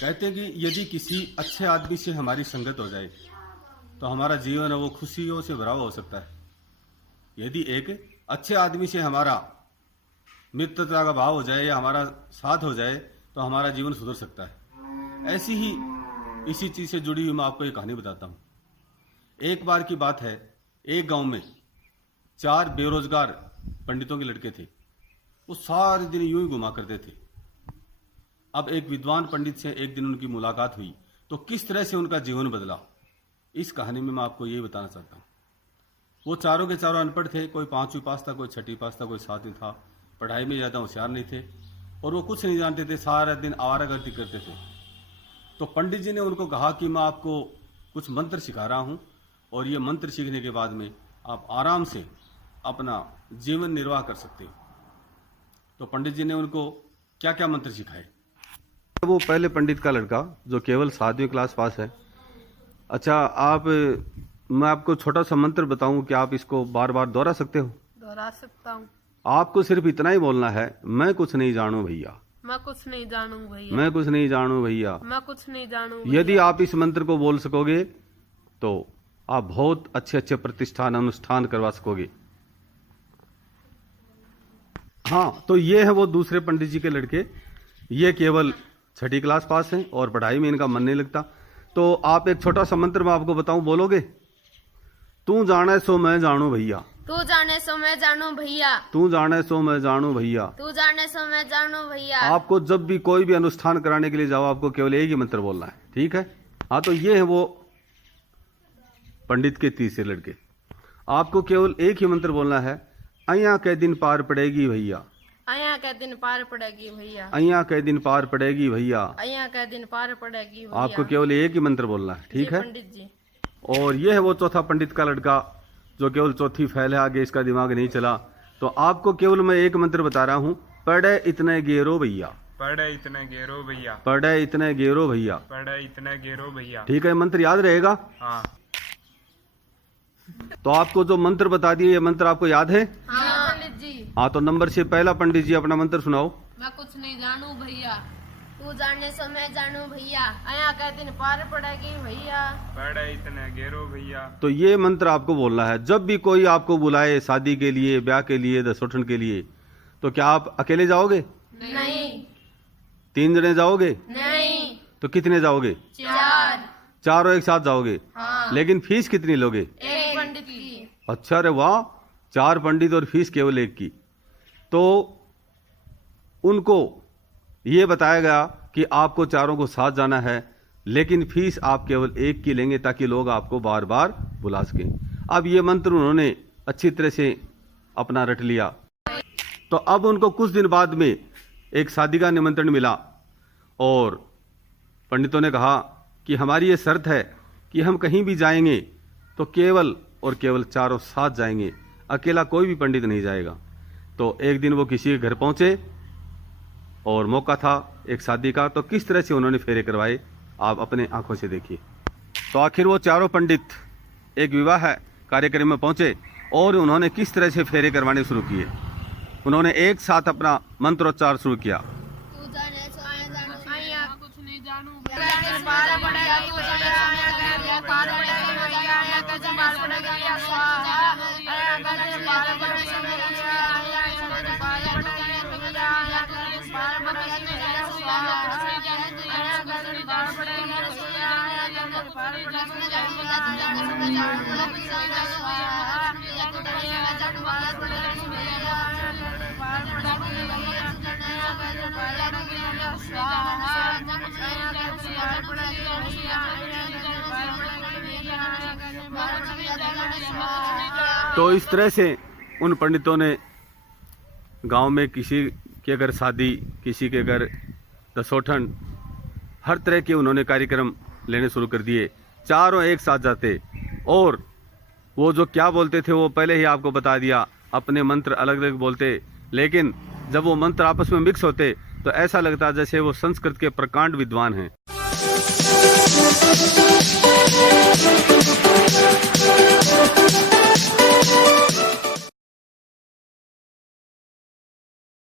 कहते हैं कि यदि किसी अच्छे आदमी से हमारी संगत हो जाए तो हमारा जीवन है वो खुशियों से भरा हुआ हो सकता है। यदि एक अच्छे आदमी से हमारा मित्रता का भाव हो जाए या हमारा साथ हो जाए तो हमारा जीवन सुधर सकता है। ऐसी ही इसी चीज़ से जुड़ी हुई मैं आपको एक कहानी बताता हूँ। एक बार की बात है, एक गांव में 4 बेरोजगार पंडितों के लड़के थे। वो सारे दिन यूं ही घुमा करते थे। अब एक विद्वान पंडित से एक दिन उनकी मुलाकात हुई तो किस तरह से उनका जीवन बदला, इस कहानी में मैं आपको यही बताना चाहता हूँ। वो चारों के चारों अनपढ़ थे, कोई 5वीं पास था, कोई 6वीं पास था, कोई 7वीं था। पढ़ाई में ज़्यादा होशियार नहीं थे और वो कुछ नहीं जानते थे, सारा दिन आवारागर्दी करते थे। तो पंडित जी ने उनको कहा कि मैं आपको कुछ मंत्र सिखा रहा हूँ और ये मंत्र सीखने के बाद में आप आराम से अपना जीवन निर्वाह कर सकते हो। तो पंडित जी ने उनको क्या क्या मंत्र सिखाए। वो पहले पंडित का लड़का जो केवल 7वीं क्लास पास है। अच्छा, मैं आपको छोटा सा मंत्र बताऊं कि आप इसको बार बार दोहरा सकते हो? दोहरा सकता हूँ। आपको सिर्फ इतना ही बोलना है, मैं कुछ नहीं जानू भैया, मैं कुछ नहीं जानू भैया, मैं कुछ नहीं जानू भैया, मैं कुछ नहीं जानू। यदि आप इस मंत्र को बोल सकोगे तो आप बहुत अच्छे अच्छे प्रतिष्ठान अनुष्ठान करवा सकोगे। हाँ, तो ये है वो दूसरे पंडित जी के लड़के। ये केवल 6ठी क्लास पास हैं और पढ़ाई में इनका मन नहीं लगता। तो आप एक छोटा सा मंत्र मैं आपको बताऊं, बोलोगे? तू जाने सो मैं जानू भैया, तू जाने सो मैं जानू भैया, तू जाने सो मैं जानू भैया, तू जाने सो मैं जानू भैया। आपको जब भी कोई भी अनुष्ठान कराने के लिए जाओ आपको केवल एक ही मंत्र बोलना है, ठीक है? हाँ, तो ये है वो पंडित के तीसरे लड़के। आपको केवल एक ही मंत्र बोलना है, अया के दिन पार पड़ेगी भैया, अया के दिन पार पड़ेगी भैया, अया के दिन पार पड़ेगी भैया। अया के दिन पार पड़ेगी भैया। आपको केवल एक ही मंत्र बोलना है, ठीक है? पंडित जी। और ये है वो चौथा पंडित का लड़का जो केवल चौथी फैल है, आगे इसका दिमाग नहीं चला। तो आपको केवल मैं एक मंत्र बता रहा हूँ, पढ़े इतने गेरो भैया, पढ़े इतने गेरो भैया, पढ़े इतने गेरो भैया, पढ़े इतने गेरो भैया। ठीक है? मंत्र याद रहेगा? हाँ। तो आपको जो मंत्र बता दिए ये मंत्र आपको याद है? हाँ पंडित जी। हाँ, तो नंबर से पहला पंडित जी अपना मंत्र सुनाओ। मैं कुछ नहीं जानू भैया, तू जाने सो मैं जानू भैया, अया के दिन पार पड़ेगी भैया, पढ़े इतने गेरो भैया। तो ये मंत्र आपको बोलना है जब भी कोई आपको बुलाए शादी के लिए, ब्याह के लिए, दसोठन के लिए। तो क्या आप अकेले जाओगे? नहीं। 3 जने जाओगे? नहीं। तो कितने जाओगे? 4। चारों एक साथ जाओगे? हाँ। लेकिन फीस कितनी लोगे? एक पंडित की। अच्छा, रे वाह, 4 पंडित और फीस केवल 1 की। तो उनको ये बताया गया कि आपको चारों को साथ जाना है, लेकिन फीस आप केवल 1 की लेंगे ताकि लोग आपको बार बार बुला सकें। अब ये मंत्र उन्होंने अच्छी तरह से अपना रट लिया। तो अब उनको कुछ दिन बाद में एक शादी का निमंत्रण मिला और पंडितों ने कहा कि हमारी ये शर्त है कि हम कहीं भी जाएंगे तो केवल और केवल चारों साथ जाएंगे, अकेला कोई भी पंडित नहीं जाएगा। तो एक दिन वो किसी के घर पहुंचे और मौका था एक शादी का, तो किस तरह से उन्होंने फेरे करवाए आप अपने आंखों से देखिए। तो आखिर वो चारों पंडित एक विवाह कार्यक्रम में पहुंचे और उन्होंने किस तरह से फेरे करवाने शुरू किए। उन्होंने एक साथ अपना मंत्रोच्चार शुरू किया। तू जाने सो मैं जानू भैया, कुछ नहीं जानू पढ़े इतने तो इस तरह से उन पंडितों ने गांव में किसी के घर शादी, किसी के घर दसोठन, हर तरह के उन्होंने कार्यक्रम लेने शुरू कर दिए। चारों एक साथ जाते और वो जो क्या बोलते थे वो पहले ही आपको बता दिया, अपने मंत्र अलग अलग बोलते, लेकिन जब वो मंत्र आपस में मिक्स होते तो ऐसा लगता जैसे वो संस्कृत के प्रकांड विद्वान हैं।